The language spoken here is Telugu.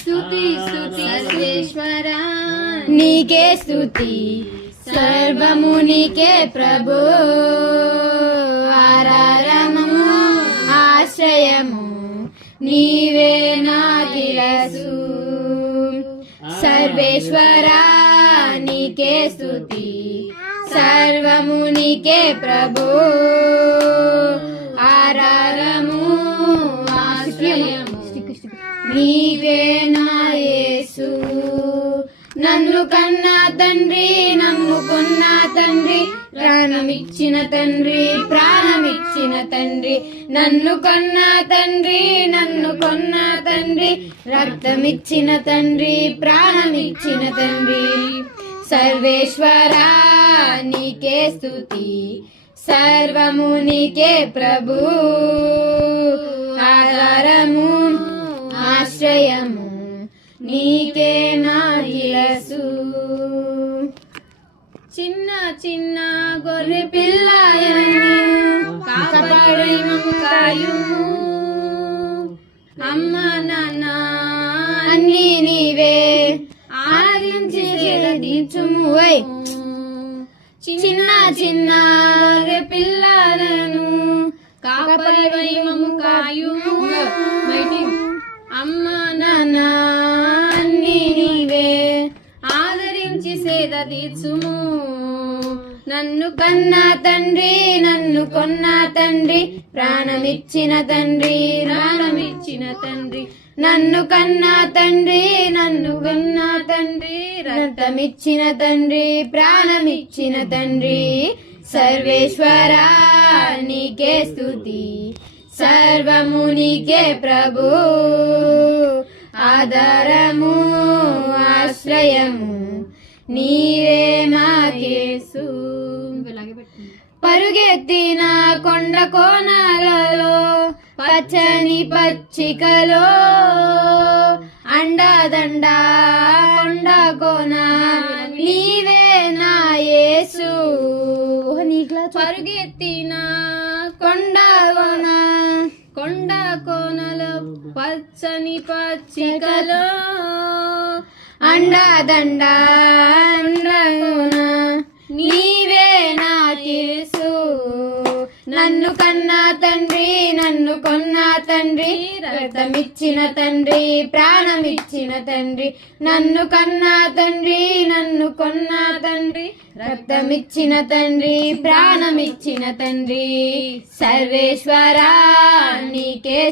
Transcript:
స్తుతి స్తుతి సర్వేశ్వరా నీకే స్తుతి, సర్వము నీకే ప్రభు. ఆరారము ఆశ్రయము నీవే నాగిలసు. సర్వేశ్వరా నీకే స్తుతి, సర్వము నీకే ప్రభు. ఆరారము ఆశ్రయము నీవే నా యేసు. నన్ను కన్నా తండ్రి, నమ్ముకున్న తండ్రి, ప్రాణమిచ్చిన తండ్రి, ప్రాణమిచ్చిన తండ్రి. నన్ను కన్నా తండ్రి, నన్ను కొన్న తండ్రి, రక్తమిచ్చిన తండ్రి, ప్రాణమిచ్చిన తండ్రి. సర్వేశ్వరా నీకే స్తుతి, సర్వము నీకే ప్రభు. ఆధారము ఆశ్రయము నీకే నాగిలసు. చిన్న చిన్న గొర్రె పిల్లలను కాపాడి కాయుము. అమ్మ నాన్న అన్నీ నీవే ఆదరించి తీర్చుము. చిన్న చిన్న గొర్రె పిల్లలను కాపాడి కాయుము. అమ్మ నాన్న అన్నీ నీవే ఆదరించి సేద తీర్చుము. నన్ను కన్నా తండ్రి, నన్ను కొన్న తండ్రి, ప్రాణమిచ్చిన తండ్రి, ప్రాణమిచ్చిన తండ్రి. నన్ను కన్నా తండ్రి, నన్ను కొన్న తండ్రి, రక్తమిచ్చిన తండ్రి, ప్రాణమిచ్చిన తండ్రి. సర్వేశ్వరా నీకే స్తుతి, సర్వము నీకే ప్రభు. ఆధారము ఆశ్రయము నీవే మాకేసు. పరుగెత్తిన కొండ కోనలలో, పచ్చని పచ్చికలో, అండదండ కొండ కోన నీవే నా యేసు. పరుగెత్తిన కొండ కోన, కొండ కోనలో, పచ్చని పచ్చికలో, అండదండ అండకోన నీవే నాకేసు. నన్ను కన్నా తండ్రి, నన్ను కొన్న తండ్రి, రక్తమిచ్చిన తండ్రి, ప్రాణమిచ్చిన తండ్రి. నన్ను కన్నా తండ్రి, నన్ను కొన్న తండ్రి, రక్తమిచ్చిన తండ్రి, ప్రాణమిచ్చిన తండ్రి. సర్వేశ్వరా నీకే